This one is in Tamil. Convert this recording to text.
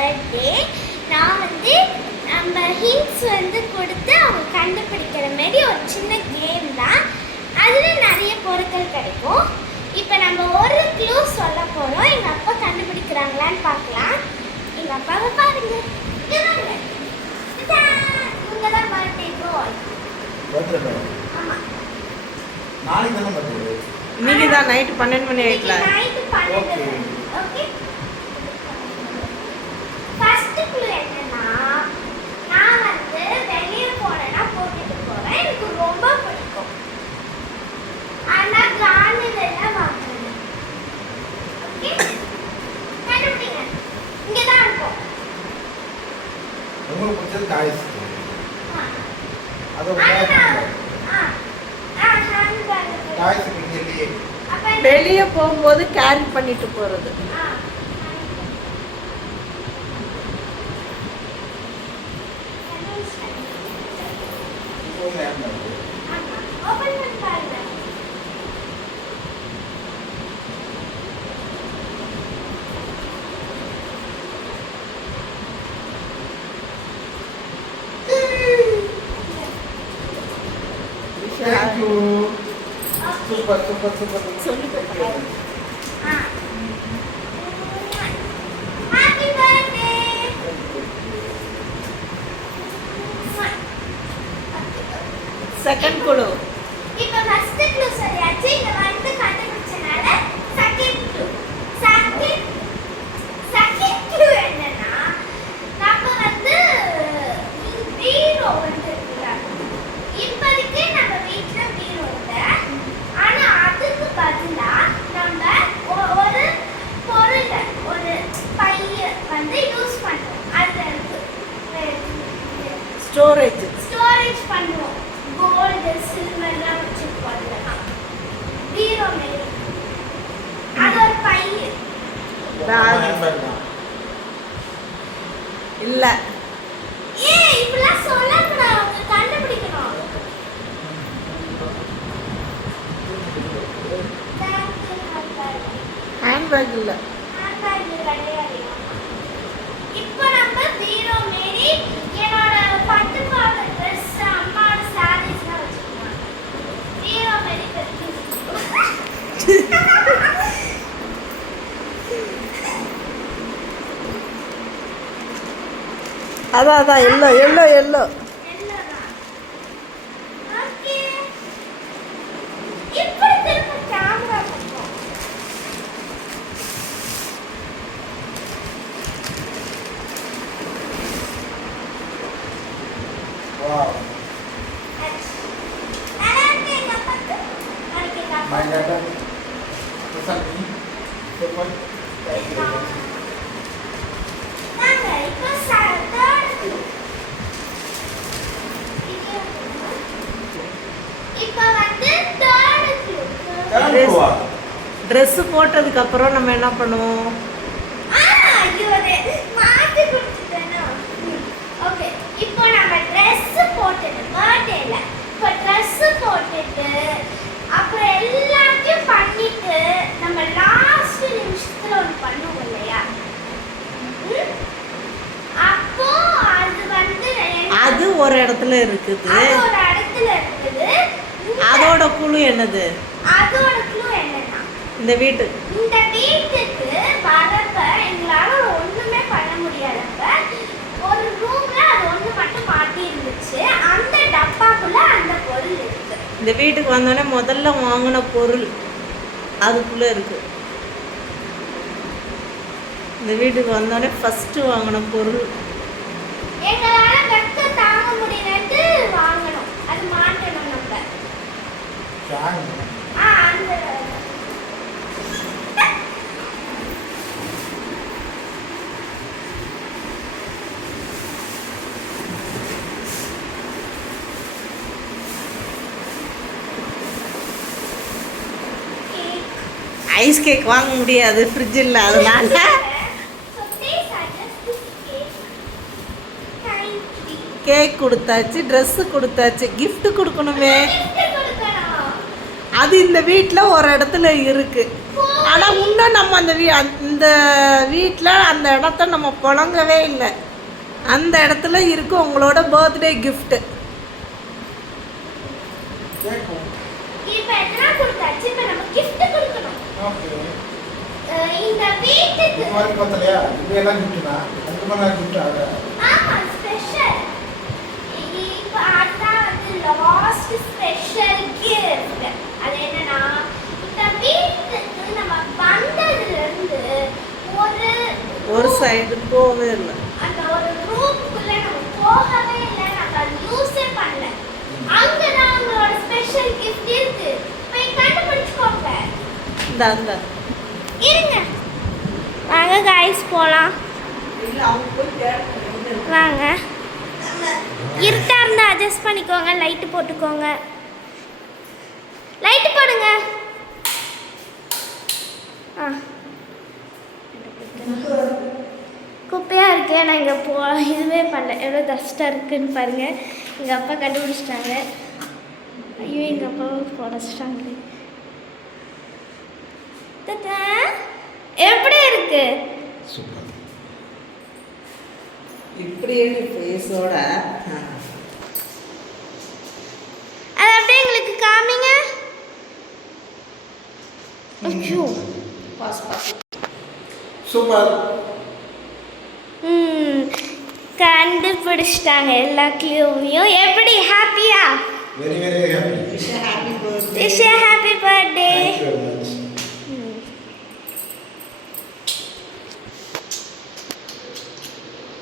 பர்த்டே. நான் வந்து நம்ம ஹிண்ட்ஸ் வந்து கொடுத்து அவங்க கண்டுபிடிக்கிற மாதிரி ஒரு சின்ன கேம் தான். அதில் நிறைய பொருட்கள் கிடைக்கும். இப்போ நம்ம ஒரு க்ளூ சொல்ல போகிறோம். எங்கள் அப்பா கண்டுபிடிக்கிறாங்களான்னு பார்க்கலாம். எங்கள் அப்பாவை பாருங்க. இவங்க தான் பர்த்டே பாய். ஆமாம், நாளைக்கு தானே பர்த்டே? இன்னைக்கு தான் நைட்டு 12 மணி ஆயிட்டல. நைட்டு 12 மணி. ஓகே, ஃபர்ஸ்ட் க்ளூ என்னன்னா, நான் வந்து வெளிய போறேன்னா போட்டுட்டு போறேன். எனக்கு ரொம்ப பிடிக்கும். ஆனா காலையில வாங்குறேன். ஓகே, கண்டுபிடிங்க. இங்க தான் இருக்கும். உங்களுக்கு பிடிச்சது டாய்ஸ். அது டாய்ஸ் இங்கே வெளியே போகும்போது கேரி பண்ணிட்டு போறது. Thank you. Super. சொல்லுங்க. Happy birthday. செகண்ட் குழு. இப்போ ஃபர்ஸ்ட் க்ளூ சரியாச்சு. இங்க வந்து கண்டுபிடிச்சனால செகண்ட் க்ளூ. செகண்ட் க்ளூ என்னன்னா, நம்ம வந்து பீரோ வந்து இருக்குல்ல, இப்போதைக்கு நம்ம வீட்ல பீரோ இல்ல. ஆனா அதுக்கு பதிலா நம்ம ஒரு பொருள், ஒரு பைய வந்து யூஸ் பண்றோம். அது ஸ்டோரேஜ் பண்ணுவோம். கோல்டு, சில்வர்லாம் வச்சுருப்போம். பீரோ மாதிரி. அது ஒரு பைய. இல்ல, இப்படிலாம் சொல்லக்கூடாது. அவங்க கண்டுபிடிக்கணும். ஹேண்ட்பேக் இல்ல. இப்போ நம்ம பீரோ மாரி என்னோட பட்டு பாவாடை ட்ரெஸ், அம்மாவோட சாரீஸ்லாம் வச்சுக்கலாம். பீரோ மாரி அதான் எல்லோ. என்னதான். ஓகே, இப்போ திரும்ப கேமரா பக்கம். Wow. நல்லா இருக்கு எங்க அப்பாக்கு. நாளைக்கு எங்க My அப்பா dad. Super. Thank you. நாங்க இப்போ தேர்ட் க்ளூ. இப்போ வந்து தேர்ட் க்ளூ. ட்ரெஸ் போட்டதுக்கு அப்புறம் நம்ம என்ன பண்ணுவோம்? ஐயோ, மாத்தி கொடுத்துட்டேனா. ஓகே, இப்போ நம்ம ட்ரெஸ் போட்டுட்டு பர்த்டேல இப்போ ட்ரெஸ் போட்டுட்டு அப்புறம் எல்லாத்தையும் பண்ணிட்டு நம்ம லாஸ்ட் நிமிஷத்துல ஒன்று பண்ணுவோம் இல்லையா? அப்போ அது வந்து அது ஒரு இடத்துல இருக்குது. அது ஒரு இடத்துல இருக்குது. அதோட குழு என்னது? அதோட க்ளூ என்னன்னா, இந்த வீட்டு இந்த வீட்டுக்கு வரப்ப எங்களால ஒண்ணுமே பண்ண முடியாதப்ப ஒரு ரூம்ல அது ஒண்ணு மட்டும் மாட்டி இருந்துச்சு. அந்த டப்பாக்குள்ள அந்த பொருள் இருக்கு. இந்த வீட்டுக்கு வந்தோடனே முதல்ல வாங்கின பொருள் அதுக்குள்ள இருக்கு. இந்த வீட்டுக்கு வந்தோடனே ஃபர்ஸ்ட் வாங்கின பொருள் எங்களால வெக்க தாங்க முடியலன்னு வாங்கணும். அது மாட்டணும் நம்ம. அந்த ஐஸ் கேக் வாங்க முடியாது, ஃப்ரிட்ஜ் இல்லை, அதனால கேக் கொடுத்தாச்சு, ட்ரெஸ்ஸு கொடுத்தாச்சு, gift கொடுக்கணுமே. அது இந்த வீட்டில் ஒரு இடத்துல இருக்கு. ஆனால் இன்னும் நம்ம அந்த வீட்டில் அந்த இடத்த நம்ம புழங்கவே இல்லை. அந்த இடத்துல இருக்கு உங்களோட பர்த்டே கிஃப்ட்டு. கேட்கும். இப்போ எத்தனை கொடுத்தாச்சு, இப்போ நம்ம gift கொடுக்கணும். ஓகே. இந்த வீட்டுக்கு இது மாதிரி பார்த்தலையா? இது எல்லாம் கிஃப்ட்டுனா அதுக்கு மேலே கிஃப்ட் ஆக ஆமா ஸ்பெஷல். இப்போ அதான் வந்து லாஸ்ட் ஸ்பெஷல் gift. அது என்னன்னா இந்த வீட்டுக்கு நம்ம வந்ததுல இருந்து ஒரு சைடு போகவே இல்லை. அந்த ஒரு ரூம்குள்ள நம்ம போகவே இல்லை, நம்ம அதை யூஸே பண்ணல. அங்கதான் உங்களோட ஸ்பெஷல் கிஃப்ட் இருக்கு, போய் கண்டுபிடிச்சுக்கோங்க. இந்த இருங்க, வாங்க காய்ஸ் போலாம். வாங்க, இருட்டா இருந்தா அட்ஜஸ்ட் பண்ணிக்கோங்க, லைட்டு போட்டுக்கோங்க. லைட்டு போடுங்க. ஆ குப்பையா இருக்கே, நான் இங்கே இதுவே பண்ணல. எவ்வளோ டஸ்ட்டாக இருக்குன்னு பாருங்க. எங்கள் அப்பா கண்டுபிடிச்சிட்டாங்க. ஐயோ, எங்கள் அப்பா புடச்சிட்டாங்க. எப்படி இருக்கு? சூப்பர். இப்படியே ஃபேஸோட அது அப்படியே எங்களுக்கு காமிங்க. ஐயோ, சூப்பர். கண்டுபிடிச்சிட்டாங்க எல்லா கிளூவையும். எப்படி, ஹாப்பியா? Very very happy. Happy birthday. Wish happy birthday. Thank you very much.